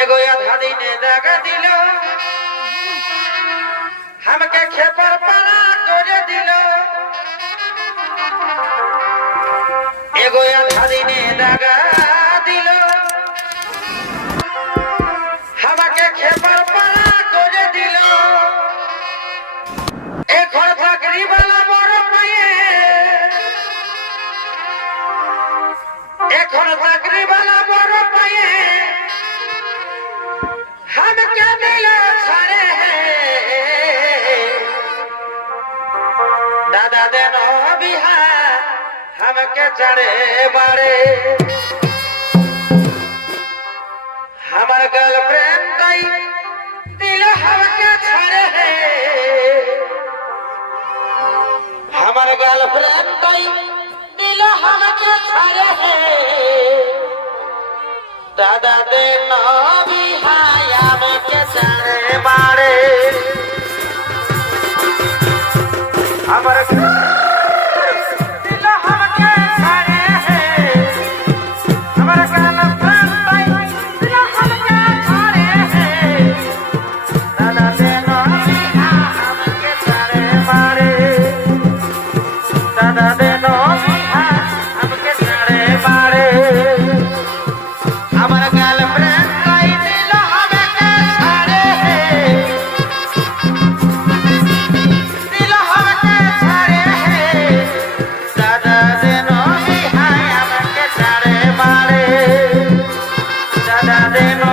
एगो आधा दिने दागा दिल हमके खेपर परा करे दिल एगो आधा दिने दागा दिल हमके खेपर परा करे दिल एक और चाकरी वाला बड़ पाए एक और चाकरी वाला बड़ पाए हम क्या मिले छड़े हैं दादा देनो बिहार हम के चढ़े बाड़े हमार गर्लफ्रेंड कई दिल हम के छड़े हैं हमार गर्लफ्रेंड कई दिल हम के छड़े हैं दादा देनो बिहार हम के चढ़े बाड़े हमार दादा देनो